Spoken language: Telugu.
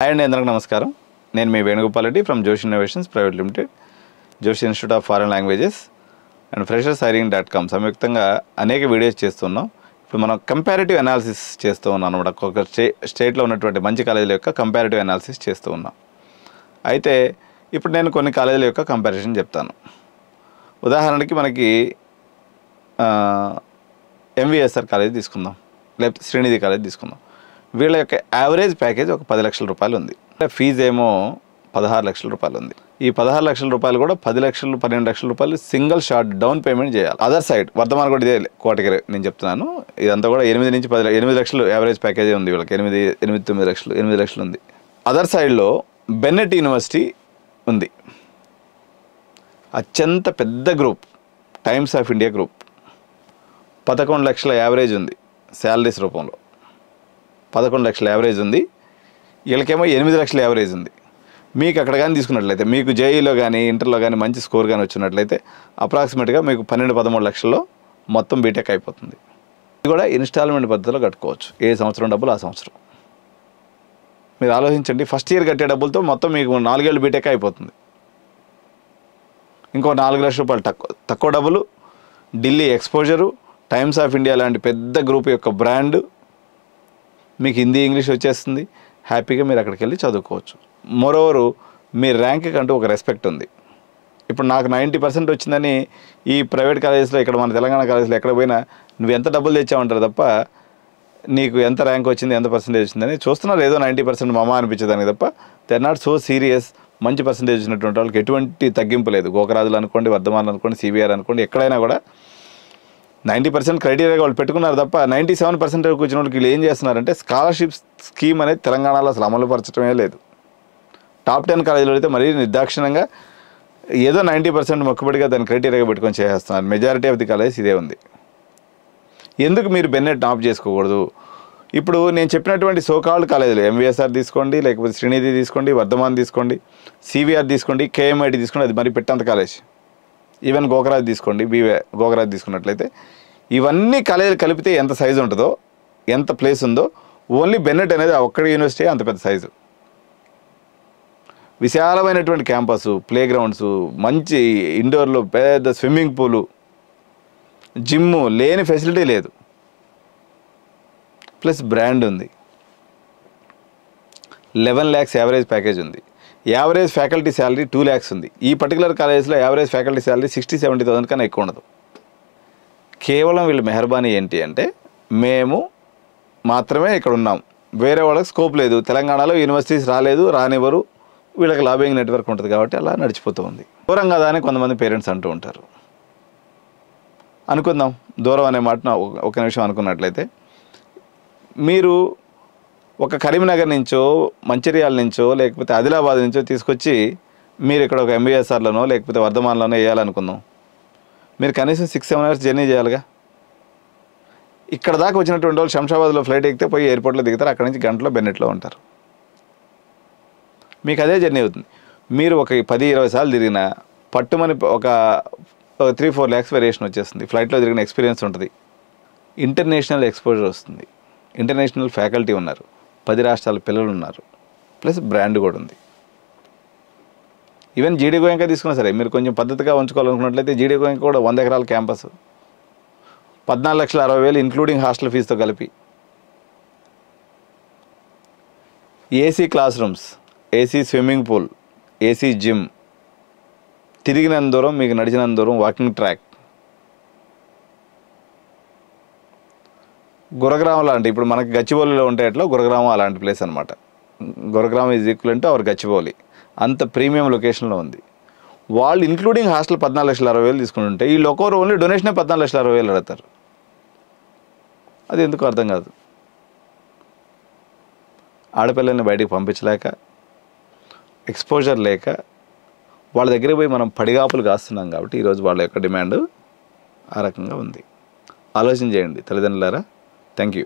హాయ్ అండి, అందరికీ నమస్కారం. నేను మీ Venugopal Reddy from Joshi innovations private limited, Joshi institute of foreign languages and freshers.hiring.com సంయుక్తంగా అనేక వీడియోస్ చేస్తున్నాం. ఇప్పుడు మనం కంపారిటివ్ అనాలిసిస్ చేస్తూ ఉన్నాం అనమాట. ఒక్కొక్క స్టేట్లో ఉన్నటువంటి మంచి కాలేజీల యొక్క కంపారిటివ్ అనాలిసిస్ చేస్తూ ఉన్నాం. అయితే ఇప్పుడు నేను కొన్ని కాలేజీల యొక్క కంపారిజన్ చెప్తాను. ఉదాహరణకి మనకి ఎంవిఎస్ఆర్ కాలేజ్ తీసుకుందాం, లేకపోతే శ్రీనిధి కాలేజ్ తీసుకుందాం. వీళ్ళ యొక్క యావరేజ్ ప్యాకేజ్ ఒక 10 లక్షల రూపాయలు ఉంది. ఫీజు ఏమో 16 లక్షల రూపాయలు ఉంది. ఈ 16 లక్షల రూపాయలు కూడా 10 లక్షలు 12 లక్షల రూపాయలు సింగిల్ షార్ట్ డౌన్ పేమెంట్ చేయాలి. అదర్ సైడ్ వర్ధమాన కూడా ఇదే కేటగిరీ నేను చెప్తున్నాను. ఇదంతా కూడా 8 నుంచి 8 లక్షలు యావరేజ్ ప్యాకేజీ ఉంది వీళ్ళకి. 9 లక్షలు 8 లక్షలు ఉంది. అదర్ సైడ్లో బెన్నెట్ యూనివర్సిటీ ఉంది, అత్యంత పెద్ద group, times of India group. 11 లక్షల యావరేజ్ ఉంది శాలరీస్ రూపంలో. 11 లక్షల యావరేజ్ ఉంది. వీళ్ళకేమో 8 లక్షల యావరేజ్ ఉంది. మీకు అక్కడ కానీ తీసుకున్నట్లయితే, మీకు జేఈలో కానీ ఇంటర్లో కానీ మంచి స్కోర్ కానీ వచ్చినట్లయితే అప్రాక్సిమేట్గా మీకు 12-13 లక్షల్లో మొత్తం బీటెక్ అయిపోతుంది. ఇది కూడా ఇన్స్టాల్మెంట్ పద్ధతిలో కట్టుకోవచ్చు. ఏ సంవత్సరం డబ్బులు ఆ సంవత్సరం. మీరు ఆలోచించండి, ఫస్ట్ ఇయర్ కట్టే డబ్బులతో మొత్తం మీకు 4 ఏళ్ళు బీటెక్ అయిపోతుంది. ఇంకో 4 లక్షల రూపాయలు తక్కువ డబ్బులు, Delhi exposure, times of India లాంటి పెద్ద గ్రూప్ యొక్క బ్రాండ్, మీకు హిందీ ఇంగ్లీష్ వచ్చేస్తుంది. హ్యాపీగా మీరు అక్కడికి వెళ్ళి చదువుకోవచ్చు. మోరోవరు మీ ర్యాంక్కి అంటూ ఒక రెస్పెక్ట్ ఉంది. ఇప్పుడు నాకు 90% వచ్చిందని ఈ ప్రైవేట్ కాలేజెస్లో, ఇక్కడ మన తెలంగాణ కాలేజెస్లో ఎక్కడ పోయినా నువ్వు ఎంత డబ్బులు తెచ్చావంటారు తప్ప నీకు ఎంత ర్యాంక్ వచ్చింది, ఎంత పర్సెంటేజ్ వచ్చిందని చూస్తున్నారు. ఏదో 90% మామ అనిపించేదానికి తప్ప they are not so serious. మంచి పర్సెంటేజ్ వచ్చినటువంటి వాళ్ళకి ఎటువంటి తగ్గింపు లేదు. గోకరాజులు అనుకోండి, వర్ధమాన్ అనుకోండి, సిబిఆర్ అనుకోండి, ఎక్కడైనా కూడా 90% క్రైటీరియాగా వాళ్ళు పెట్టుకున్నారు తప్ప 97% వచ్చిన వాళ్ళకి వీళ్ళు ఏం చేస్తున్నారంటే స్కాలర్షిప్ స్కీమ్ అనేది తెలంగాణలో అసలు అమలు పరచడమే లేదు. టాప్ 10 కాలేజీలో అయితే మరీ నిర్దాక్షిణంగా ఏదో 90% మొక్కుబడిగా దాన్ని క్రైటీరియాగా పెట్టుకొని చేసేస్తున్నారు. మెజారిటీ ఆఫ్ ది కాలేజెస్ ఇదే ఉంది. ఎందుకు మీరు బెన్నెట్ ఆప్ చేసుకోకూడదు? ఇప్పుడు నేను చెప్పినటువంటి సోకాల్డ్ కాలేజీలు ఎంవిఎస్ఆర్ తీసుకోండి, లేకపోతే శ్రీనిధి తీసుకోండి, వర్ధమాన్ తీసుకోండి, సివిఆర్ తీసుకోండి, కేఎంఐటి తీసుకోండి, అది మరి పెట్టంత కాలేజ్. ఈవెన్ గోకరాజ్ తీసుకోండి, గోకరాజ్ తీసుకున్నట్లయితే ఇవన్నీ కాలేజీలు కలిపితే ఎంత సైజు ఉంటుందో, ఎంత ప్లేస్ ఉందో, ఓన్లీ బెన్నెట్ అనేది ఒక్కడ యూనివర్సిటీ అంత పెద్ద సైజు. విశాలమైనటువంటి క్యాంపస్, ప్లే గ్రౌండ్స్, మంచి ఇండోర్లో పెద్ద స్విమ్మింగ్ పూలు, జిమ్ము, లేని ఫెసిలిటీ లేదు. ప్లస్ బ్రాండ్ ఉంది. 11 lakhs యావరేజ్ ప్యాకేజ్ ఉంది. యావరేజ్ ఫ్యాకల్టీ శాలరీ 2 lakhs ఉంది. ఈ పర్టికులర్ కాలేజ్లో యావరేజ్ ఫ్యాకల్టీ శాలరీ 60-70,000 కన్నా ఎక్కువ ఉండదు. కేవలం వీళ్ళ మెహర్బానీ ఏంటి అంటే, మేము మాత్రమే ఇక్కడ ఉన్నాం, వేరే వాళ్ళకి స్కోప్ లేదు, తెలంగాణలో యూనివర్సిటీస్ రాలేదు, రానివ్వరు, వీళ్ళకి లాబింగ్ నెట్వర్క్ ఉంటుంది కాబట్టి అలా నడిచిపోతూ ఉంది. దూరం కదా అని కొంతమంది పేరెంట్స్ అంటూ ఉంటారు. అనుకుందాం, దూరం అనే మాటను ఒక నిమిషం అనుకున్నట్లయితే, మీరు ఒక కరీంనగర్ నుంచో, మంచిర్యాల నుంచో, లేకపోతే ఆదిలాబాద్ నుంచో తీసుకొచ్చి మీరు ఇక్కడ ఒక ఎంబీఎస్ఆర్లోనో లేకపోతే వర్ధమాన్లోనో వేయాలనుకుందాం. మీరు కనీసం 6-7 hours జర్నీ చేయాలిగా. ఇక్కడ దాకా వచ్చినటువంటి వాళ్ళు శంషాబాద్లో ఫ్లైట్ ఎక్కితే పోయి ఎయిర్పోర్ట్లో దిగుతారు, అక్కడ నుంచి గంటలో బెన్నెట్లో ఉంటారు. మీకు అదే జర్నీ అవుతుంది. మీరు ఒక 10-20 సార్లు తిరిగినా పట్టుమని ఒక 3-4 lakhs వేరియేషన్ వచ్చేస్తుంది. ఫ్లైట్లో తిరిగిన ఎక్స్పీరియన్స్ ఉంటుంది. ఇంటర్నేషనల్ ఎక్స్పోజర్ వస్తుంది. ఇంటర్నేషనల్ ఫ్యాకల్టీ ఉన్నారు, 10 రాష్ట్రాల పిల్లలు ఉన్నారు, ప్లస్ బ్రాండ్ కూడా ఉంది. ఈవెన్ జీడీ గోయంక తీసుకున్నా సరే, మీరు కొంచెం పద్ధతిగా ఉంచుకోవాలనుకున్నట్లయితే జీడీ గోయంక కూడా 100 ఎకరాల క్యాంపస్, 14,60,000 ఇంక్లూడింగ్ హాస్టల్ ఫీజుతో కలిపి, AC class rooms, AC swimming pool, AC gym, తిరిగినంత దూరం మీకు నడిచినంత దూరం వాకింగ్ ట్రాక్. గురగ్రామం లాంటి, ఇప్పుడు మనకి గచ్చిబౌలిలో ఉంటే ఎట్లా, గురగ్రామం అలాంటి ప్లేస్ అనమాట. Gurugram is equal to our Gachibowli. అంత ప్రీమియం లొకేషన్లో ఉంది. వాళ్ళు ఇంక్లూడింగ్ హాస్టల్ 14,60,000 తీసుకుని ఉంటే వీళ్ళు ఒక్కొరు ఓన్లీ డొనేషనే 14,60,000 అడతారు. అది ఎందుకు అర్థం కాదు. ఆడపిల్లల్ని బయటికి పంపించలేక, ఎక్స్పోజర్ లేక వాళ్ళ దగ్గరికి పోయి మనం పడిగాపులు కాస్తున్నాం కాబట్టి ఈరోజు వాళ్ళ యొక్క డిమాండ్ ఆ రకంగా ఉంది. ఆలోచన చేయండి తల్లిదండ్రులారా. Thank you.